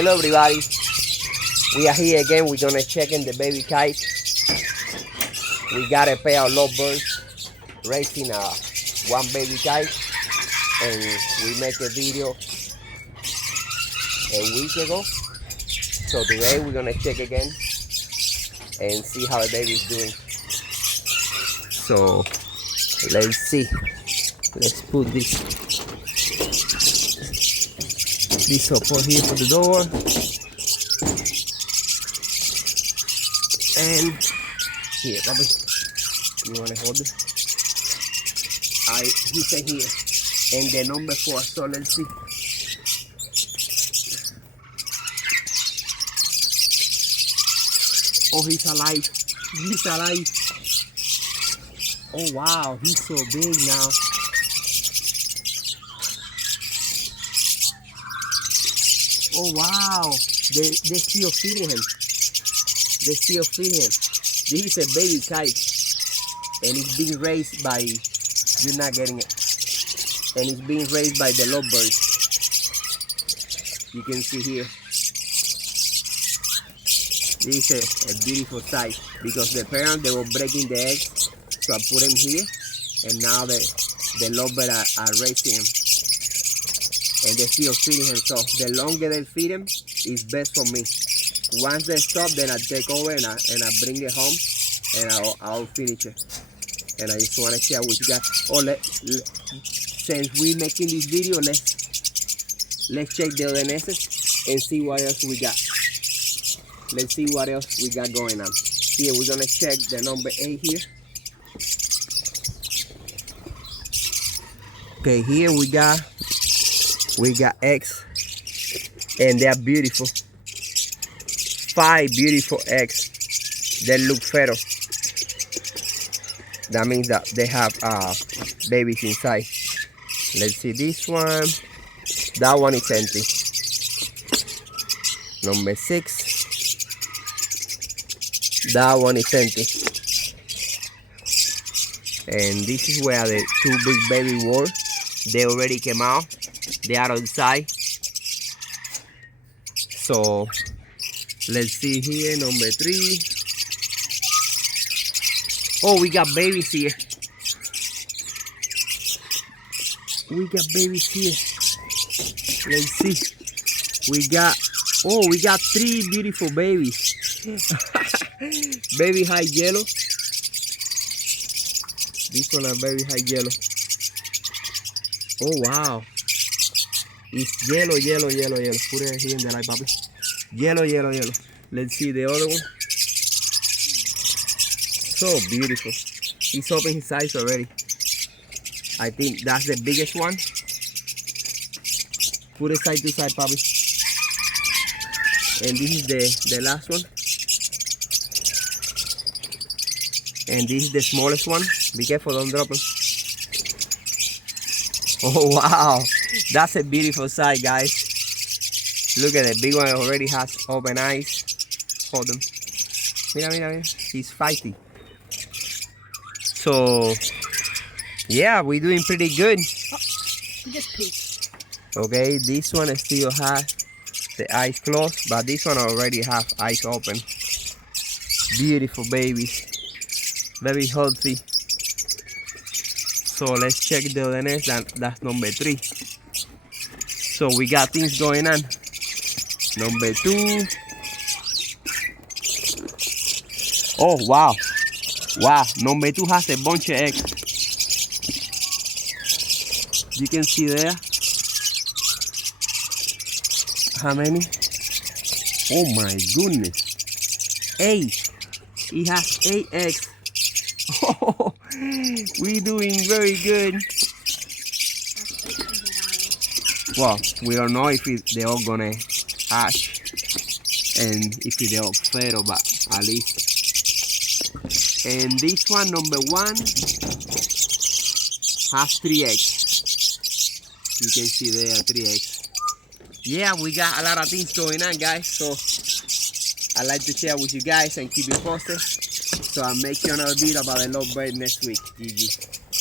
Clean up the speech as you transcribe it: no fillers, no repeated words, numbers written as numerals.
Hello everybody, we are here again. We're gonna check in the baby Caique. We got a pair of lovebirds raising one baby Caique, and we make a video a week ago. So today we're gonna check again and see how the baby is doing. So let's see. Let's put this support here for the door. And here, Bobby, you wanna hold it? He said here, and the number 4. So let's see. Oh, he's alive. He's alive. Oh wow, he's so big now. Oh wow, they still feeding him. They still feeding him. This is a baby Caique, and it's being raised by, you're not getting it, and it's being raised by the Lovebirds. You can see here. This is a beautiful sight because the parents, they were breaking the eggs, so I put him here, and now the Lovebirds are raising him, and they still feeding him. So the longer they feed him, it's best for me. Once they stop, then I take over and I bring it home, and I'll finish it. And I just want to share with you guys. Oh, since we're making this video, let's check the other nests and see what else we got. Let's see what else we got going on. Here we're gonna check the number 8 here. Okay, here we got eggs, and they are beautiful. 5 beautiful eggs. They look feral. That means that they have babies inside. Let's see this one. That one is empty. Number 6. That one is empty. And this is where the 2 big baby were. They already came out. They are outside. So let's see here, number 3. Oh, we got babies here. We got babies here. Let's see. We got 3 beautiful babies. Baby high yellow. This one are very high yellow. Oh wow. It's yellow. Put it here in the light, Bobby. Yellow. Let's see the other one. So beautiful. He's opened his eyes already. I think that's the biggest one. Put it side to side, Bobby. And this is the last one. And this is the smallest one. Be careful, don't drop it. Oh wow, that's a beautiful sight, guys. Look at it, big one already has open eyes. Hold them. Mira. He's fighting. So, yeah, we're doing pretty good. Just peek. Okay, this one still has the eyes closed, but this one already have eyes open. Beautiful babies. Very healthy. So let's check the other nest. That's number 3. So we got things going on. Number 2. Oh wow. Number 2 has a bunch of eggs. You can see there. How many? Oh my goodness. 8. He has 8 eggs. Oh, we're doing very good. Well, we don't know if they're all gonna hatch and if they're all feral, but at least. And this one, number 1, has 3 eggs. You can see there are 3 eggs. Yeah, we got a lot of things going on, guys. So I like to share with you guys and keep you posted. So I'll make you another video about the lovebird next week. GG.